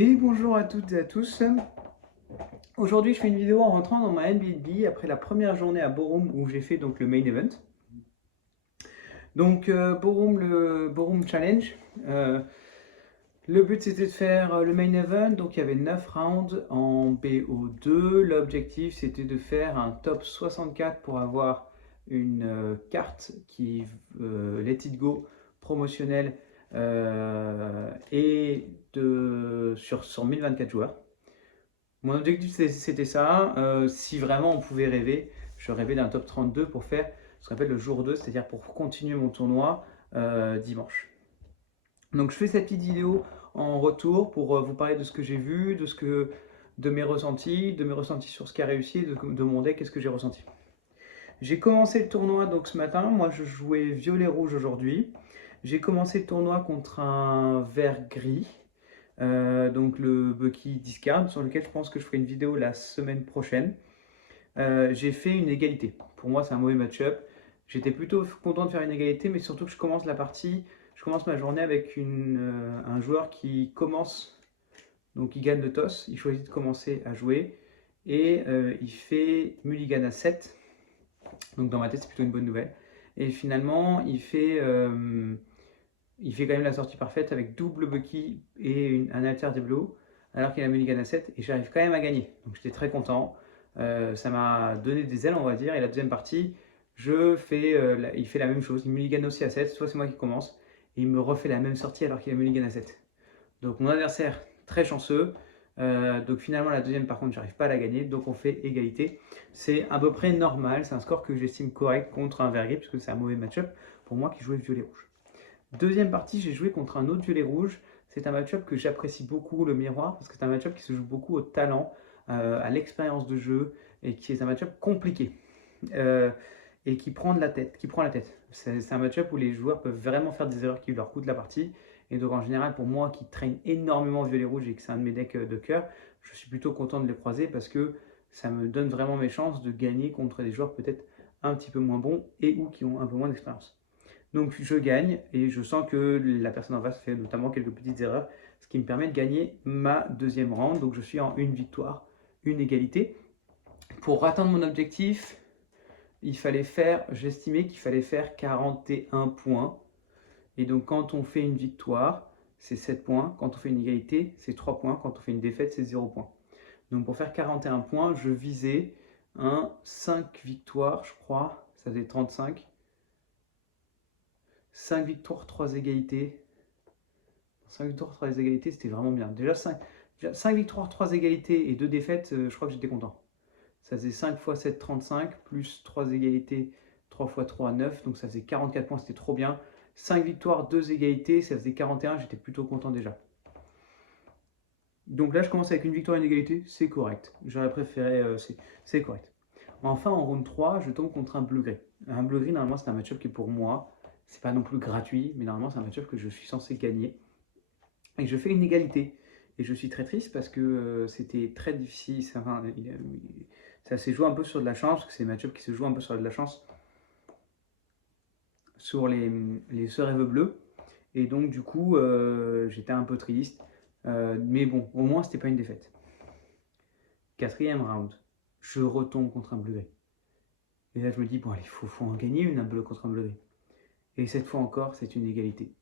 Et bonjour à toutes et à tous. Aujourd'hui, je fais une vidéo en rentrant dans ma NBB après la première journée à Borum où j'ai fait donc le main event. Donc Borum, le Borum Challenge. Le but c'était de faire le main event, donc il y avait 9 rounds en BO2. L'objectif c'était de faire un top 64 pour avoir une carte qui Let It Go promotionnelle et sur 1024 joueurs. Mon objectif c'était ça. Si vraiment on pouvait rêver, je rêvais d'un top 32 pour faire ce qu'on appelle le jour 2, c'est-à-dire pour continuer mon tournoi dimanche. Donc je fais cette petite vidéo en retour pour vous parler de ce que j'ai vu, de mes ressentis sur ce qui a réussi, de mon deck, qu'est-ce que j'ai ressenti. J'ai commencé le tournoi donc ce matin, moi je jouais violet-rouge aujourd'hui. J'ai commencé le tournoi contre un vert-gris. Donc le Bucky Discard, sur lequel je pense que je ferai une vidéo la semaine prochaine. J'ai fait une égalité. Pour moi, c'est un mauvais match-up. J'étais plutôt content de faire une égalité, mais surtout que je commence ma journée avec un joueur qui commence, donc il gagne le toss, il choisit de commencer à jouer, et il fait mulligan à 7. Donc dans ma tête, c'est plutôt une bonne nouvelle. Et finalement, il fait quand même la sortie parfaite avec double Bucky et un alter des Blow, alors qu'il a mulligan à 7 et j'arrive quand même à gagner. Donc j'étais très content. Ça m'a donné des ailes, on va dire. Et la deuxième partie, il fait la même chose. Il mulligan aussi à 7. Soit c'est moi qui commence et il me refait la même sortie alors qu'il a mulligan à 7. Donc mon adversaire, très chanceux. Donc finalement, la deuxième, par contre, j'arrive pas à la gagner. Donc on fait égalité. C'est à peu près normal. C'est un score que j'estime correct contre un vert-gris, puisque c'est un mauvais match-up pour moi qui jouais violet-rouge. Deuxième partie, j'ai joué contre un autre violet-rouge. C'est un match-up que j'apprécie beaucoup, le miroir, parce que c'est un match-up qui se joue beaucoup au talent, à l'expérience de jeu, et qui est un match-up compliqué. Et qui prend la tête. C'est un match-up où les joueurs peuvent vraiment faire des erreurs qui leur coûtent la partie. Et donc en général, pour moi qui traîne énormément violet-rouge et que c'est un de mes decks de cœur, je suis plutôt content de les croiser parce que ça me donne vraiment mes chances de gagner contre des joueurs peut-être un petit peu moins bons et ou qui ont un peu moins d'expérience. Donc je gagne et je sens que la personne en face fait notamment quelques petites erreurs, ce qui me permet de gagner ma deuxième round. Donc je suis en une victoire, une égalité. Pour atteindre mon objectif, j'estimais qu'il fallait faire 41 points. Et donc quand on fait une victoire, c'est 7 points. Quand on fait une égalité, c'est 3 points. Quand on fait une défaite, c'est 0 points. Donc pour faire 41 points, je visais un 5 victoires, je crois. Ça faisait 35. 5 victoires, 3 égalités. 5 victoires, 3 égalités, c'était vraiment bien. Déjà 5 victoires, 3 égalités et 2 défaites, je crois que j'étais content. Ça faisait 5 x 7, 35, plus 3 égalités, 3 x 3, 9. Donc ça faisait 44 points, c'était trop bien. 5 victoires, 2 égalités, ça faisait 41, j'étais plutôt content déjà. Donc là, je commence avec une victoire et une égalité, c'est correct. J'aurais préféré, c'est correct. Enfin, en round 3, je tombe contre un bleu-gris. Un bleu-gris, normalement, c'est un match-up qui est pour moi, c'est pas non plus gratuit, mais normalement, c'est un match-up que je suis censé gagner. Et je fais une égalité. Et je suis très triste parce que c'était très difficile. Ça s'est joué un peu sur de la chance, parce que c'est des match-ups qui se jouent un peu sur de la chance sur les sœurs Eve bleues. Et donc, du coup, j'étais un peu triste. Mais bon, au moins, c'était pas une défaite. Quatrième round, je retombe contre un bleu-gris. Et là, je me dis, bon, allez, faut en gagner une, un bleu contre un bleu-gris. Et cette fois encore, c'est une égalité.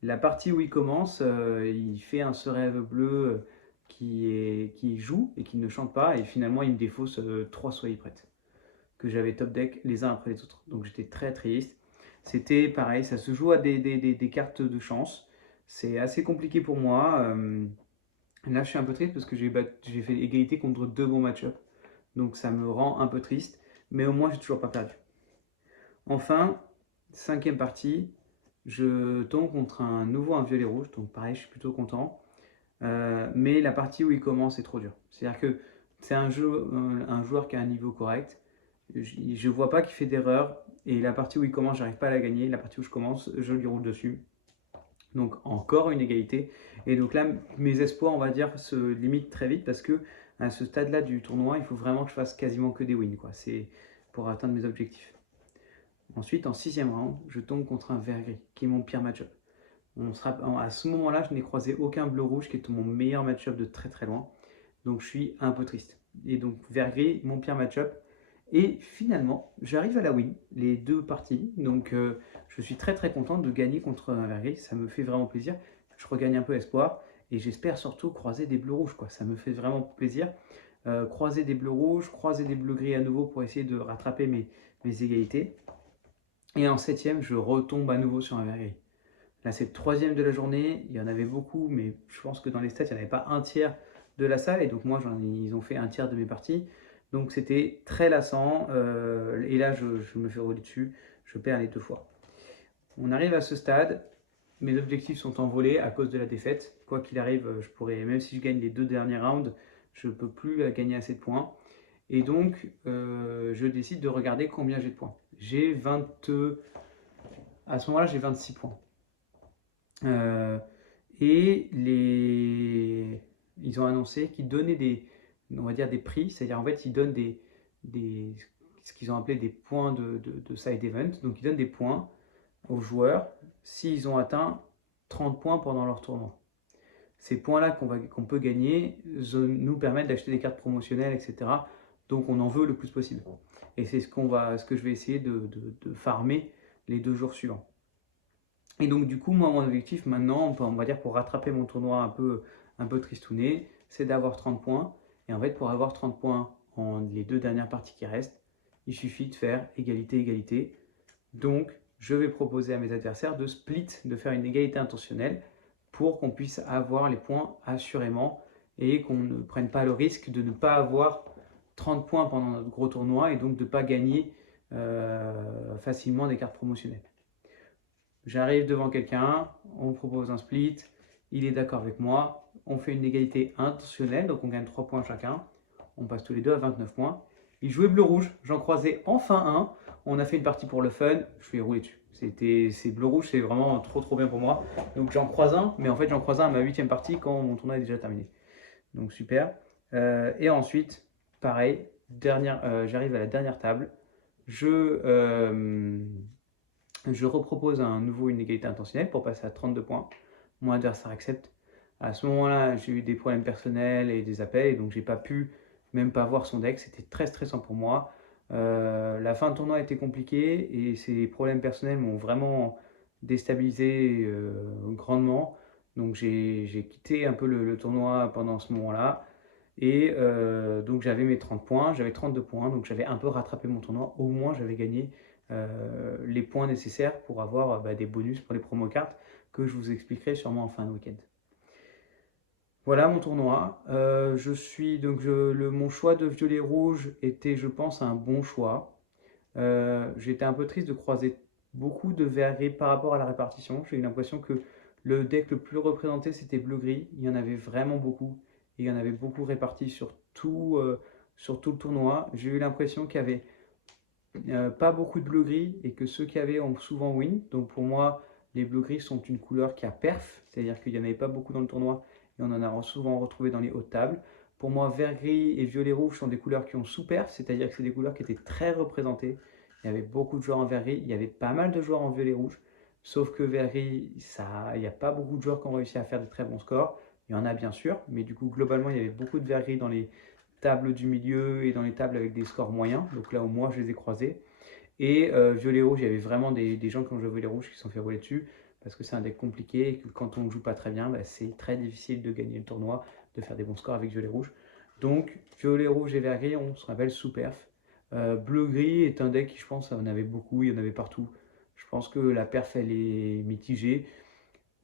La partie où il commence, il fait un ce rêve bleu qui joue et qui ne chante pas, et finalement il me défausse 3 soyez prêtes, que j'avais top deck les uns après les autres. Donc j'étais très triste. C'était pareil, ça se joue à des cartes de chance. C'est assez compliqué pour moi. Là je suis un peu triste parce que j'ai fait égalité contre 2 bons match-up. Donc ça me rend un peu triste, mais au moins j'ai toujours pas perdu. Enfin, cinquième partie, je tombe contre un violet-rouge, donc pareil, je suis plutôt content. Mais la partie où il commence est trop dur. C'est-à-dire que c'est un joueur qui a un niveau correct. Je vois pas qu'il fait d'erreur. Et la partie où il commence, j'arrive pas à la gagner. La partie où je commence, je lui roule dessus. Donc encore une égalité. Et donc là, mes espoirs, on va dire, se limitent très vite parce que à ce stade-là du tournoi, il faut vraiment que je fasse quasiment que des wins, quoi. C'est pour atteindre mes objectifs. Ensuite, en sixième round, je tombe contre un vert gris, qui est mon pire match-up. À ce moment-là, je n'ai croisé aucun bleu-rouge qui est mon meilleur match-up de très très loin. Donc je suis un peu triste. Et donc vert-gris, mon pire match-up. Et finalement, j'arrive à la win, les deux parties. Donc je suis très très content de gagner contre un vert-gris. Ça me fait vraiment plaisir. Je regagne un peu espoir. Et j'espère surtout croiser des bleus-rouges, quoi. Ça me fait vraiment plaisir. Croiser des bleus-rouges, croiser des bleus-gris à nouveau pour essayer de rattraper mes égalités. Et en septième, je retombe à nouveau sur un vert-gris. Là, c'est le troisième de la journée. Il y en avait beaucoup, mais je pense que dans les stats, il n'y en avait pas un tiers de la salle. Et donc, moi, ils ont fait un tiers de mes parties. Donc, c'était très lassant. Et là, je me fais rouler dessus. Je perds les deux fois. On arrive à ce stade. Mes objectifs sont envolés à cause de la défaite. Quoi qu'il arrive, je pourrais, même si je gagne les deux derniers rounds, je ne peux plus gagner assez de points. Et donc, je décide de regarder combien j'ai de points. J'ai 20. À ce moment-là, j'ai 26 points. Et ils ont annoncé qu'ils donnaient on va dire des prix, c'est-à-dire en fait ils donnent ce qu'ils ont appelé des points de side event. Donc ils donnent des points aux joueurs s'ils ont atteint 30 points pendant leur tournoi. Ces points-là qu'on peut gagner nous permettent d'acheter des cartes promotionnelles, etc. Donc on en veut le plus possible. Et c'est ce que je vais essayer de farmer les 2 jours suivants. Et donc du coup, moi, mon objectif maintenant, on va dire pour rattraper mon tournoi un peu tristouné, c'est d'avoir 30 points. Et en fait, pour avoir 30 points en les 2 dernières parties qui restent, il suffit de faire égalité, égalité. Donc, je vais proposer à mes adversaires de split, de faire une égalité intentionnelle pour qu'on puisse avoir les points assurément et qu'on ne prenne pas le risque de ne pas avoir 30 points pendant notre gros tournoi et donc de ne pas gagner facilement des cartes promotionnelles. J'arrive devant quelqu'un, on me propose un split, il est d'accord avec moi, on fait une égalité intentionnelle, donc on gagne 3 points chacun, on passe tous les deux à 29 points. Il jouait bleu-rouge, j'en croisais enfin un, on a fait une partie pour le fun, je lui ai roulé dessus. C'est bleu-rouge, c'est vraiment trop bien pour moi. Donc j'en croise un, mais en fait j'en croise un à ma 8e partie quand mon tournoi est déjà terminé. Donc super. Et ensuite, pareil, j'arrive à la dernière table, je repropose à nouveau une égalité intentionnelle pour passer à 32 points. Mon adversaire accepte. À ce moment-là, j'ai eu des problèmes personnels et des appels, et donc j'ai pas pu même pas voir son deck. C'était très stressant pour moi. La fin de tournoi a été compliquée et ces problèmes personnels m'ont vraiment déstabilisé grandement. Donc j'ai quitté un peu le tournoi pendant ce moment-là. Et donc j'avais mes 30 points, j'avais 32 points, donc j'avais un peu rattrapé mon tournoi. Au moins j'avais gagné les points nécessaires pour avoir des bonus pour les promo cartes que je vous expliquerai sûrement en fin de week-end. Voilà mon tournoi. Mon choix de violet-rouge était, je pense, un bon choix. J'étais un peu triste de croiser beaucoup de vert-gris par rapport à la répartition. J'ai eu l'impression que le deck le plus représenté c'était bleu-gris. Il y en avait vraiment beaucoup. Et il y en avait beaucoup répartis sur tout le tournoi. J'ai eu l'impression qu'il y avait pas beaucoup de bleu-gris et que ceux qui avaient ont souvent win. Donc pour moi, les bleu-gris sont une couleur qui a perf, c'est-à-dire qu'il n'y en avait pas beaucoup dans le tournoi et on en a souvent retrouvé dans les hautes tables. Pour moi, vert-gris et violet-rouge sont des couleurs qui ont sous-perf, c'est-à-dire que c'est des couleurs qui étaient très représentées. Il y avait beaucoup de joueurs en vert-gris, il y avait pas mal de joueurs en violet-rouge, sauf que vert-gris, il n'y a pas beaucoup de joueurs qui ont réussi à faire de très bons scores. Il y en a bien sûr, mais du coup, globalement, il y avait beaucoup de vert-gris dans les tables du milieu et dans les tables avec des scores moyens. Donc là où moi je les ai croisés. Et violet rouge, il y avait vraiment des gens qui ont joué violet rouge qui se sont fait rouler dessus parce que c'est un deck compliqué et que quand on ne joue pas très bien, c'est très difficile de gagner le tournoi, de faire des bons scores avec violet rouge. Donc violet rouge et vert gris, on se rappelle sous perf. Bleu gris est un deck qui, je pense, en avait beaucoup, il y en avait partout. Je pense que la perf elle est mitigée.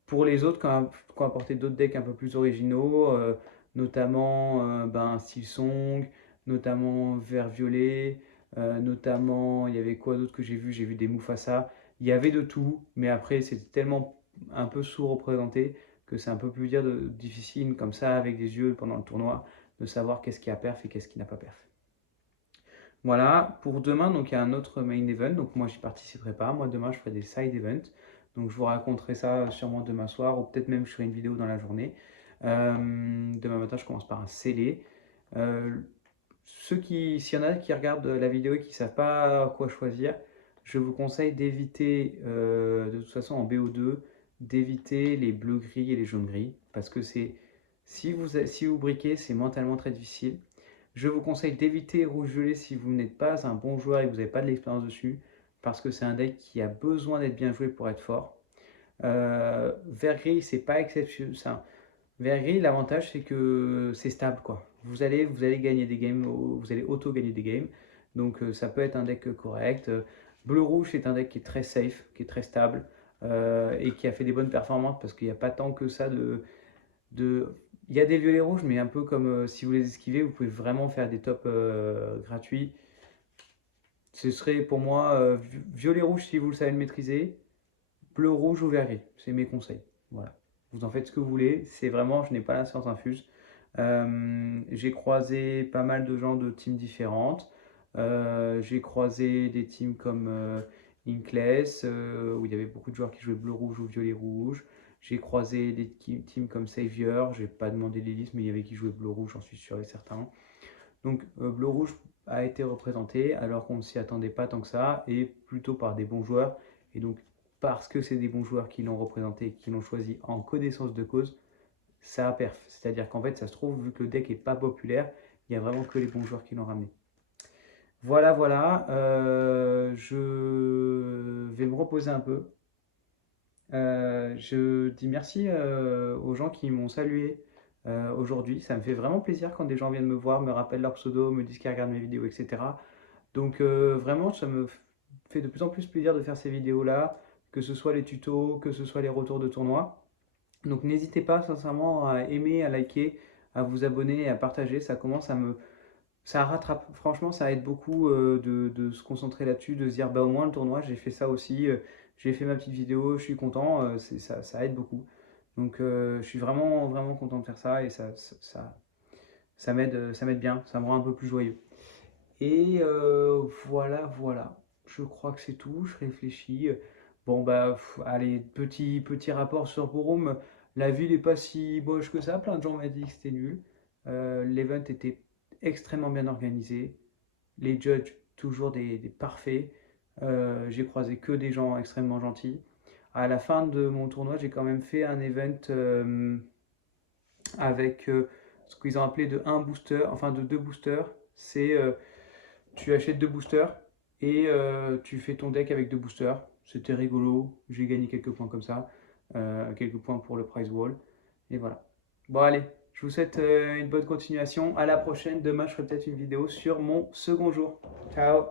Pour les autres, qui ont apporté d'autres decks un peu plus originaux, notamment Silsong, notamment vert-violet, notamment, il y avait quoi d'autre que j'ai vu? J'ai vu des Mufasa. Il y avait de tout, mais après, c'était tellement un peu sous-représenté que c'est un peu plus difficile, comme ça, avec des yeux pendant le tournoi, de savoir qu'est-ce qui a perf et qu'est-ce qui n'a pas perf. Voilà, pour demain, donc il y a un autre main event, donc moi j'y participerai pas. Moi demain je ferai des side events, donc je vous raconterai ça sûrement demain soir, ou peut-être même je ferai une vidéo dans la journée. Demain matin je commence par un scellé. S'il y en a qui regardent la vidéo et qui ne savent pas quoi choisir, je vous conseille d'éviter de toute façon en BO2 d'éviter les bleus-gris et les jaunes-gris, parce que si vous briquez, c'est mentalement très difficile. Je vous conseille d'éviter rouge-violet si vous n'êtes pas un bon joueur et que vous n'avez pas de l'expérience dessus, parce que c'est un deck qui a besoin d'être bien joué pour être fort. Vert-gris, c'est pas exceptionnel. Vert-gris, l'avantage c'est que c'est stable, quoi. Vous allez gagner des games, vous allez auto-gagner des games, donc ça peut être un deck correct. Bleu-rouge, c'est un deck qui est très safe, qui est très stable, et qui a fait des bonnes performances parce qu'il n'y a pas tant que ça il y a des violets rouges, mais un peu comme si vous les esquivez, vous pouvez vraiment faire des tops gratuits. Ce serait pour moi violet rouge si vous le savez le maîtriser, bleu rouge ou vert gris. C'est mes conseils. Voilà. Vous en faites ce que vous voulez. C'est vraiment, je n'ai pas la science infuse. J'ai croisé pas mal de gens de teams différentes. J'ai croisé des teams comme Inkless, où il y avait beaucoup de joueurs qui jouaient bleu-rouge ou violet-rouge. J'ai croisé des teams comme Savior, j'ai pas demandé les listes, mais il y avait qui jouaient bleu-rouge, j'en suis sûr et certain. Donc bleu-rouge a été représenté alors qu'on ne s'y attendait pas tant que ça, et plutôt par des bons joueurs. Et donc parce que c'est des bons joueurs qui l'ont représenté, qui l'ont choisi en connaissance de cause, ça a perf. C'est-à-dire qu'en fait, ça se trouve, vu que le deck est pas populaire, il n'y a vraiment que les bons joueurs qui l'ont ramené. Voilà, voilà. Je vais me reposer un peu. Je dis merci aux gens qui m'ont salué aujourd'hui. Ça me fait vraiment plaisir quand des gens viennent me voir, me rappellent leur pseudo, me disent qu'ils regardent mes vidéos, etc. Donc vraiment, ça me fait de plus en plus plaisir de faire ces vidéos-là, que ce soit les tutos, que ce soit les retours de tournois. Donc n'hésitez pas sincèrement à aimer, à liker, à vous abonner et à partager. Ça commence à me... Ça rattrape. Franchement, ça aide beaucoup de se concentrer là-dessus, de se dire bah au moins le tournoi, j'ai fait ça aussi, j'ai fait ma petite vidéo, je suis content, ça aide beaucoup. Donc je suis vraiment, vraiment content de faire ça et ça m'aide bien, ça me rend un peu plus joyeux. Et voilà, voilà. Je crois que c'est tout. Je réfléchis. Bon, bah, allez, petit rapport sur Borum. La ville est pas si moche que ça. Plein de gens m'ont dit que c'était nul. L'event était extrêmement bien organisé. Les judges, toujours des parfaits. J'ai croisé que des gens extrêmement gentils. À la fin de mon tournoi, j'ai quand même fait un event avec ce qu'ils ont appelé de un booster, enfin de deux boosters. C'est tu achètes deux boosters et tu fais ton deck avec deux boosters. C'était rigolo, j'ai gagné quelques points comme ça, quelques points pour le prize wall. Et voilà. Bon allez, je vous souhaite une bonne continuation. À la prochaine. Demain, je ferai peut-être une vidéo sur mon second jour. Ciao!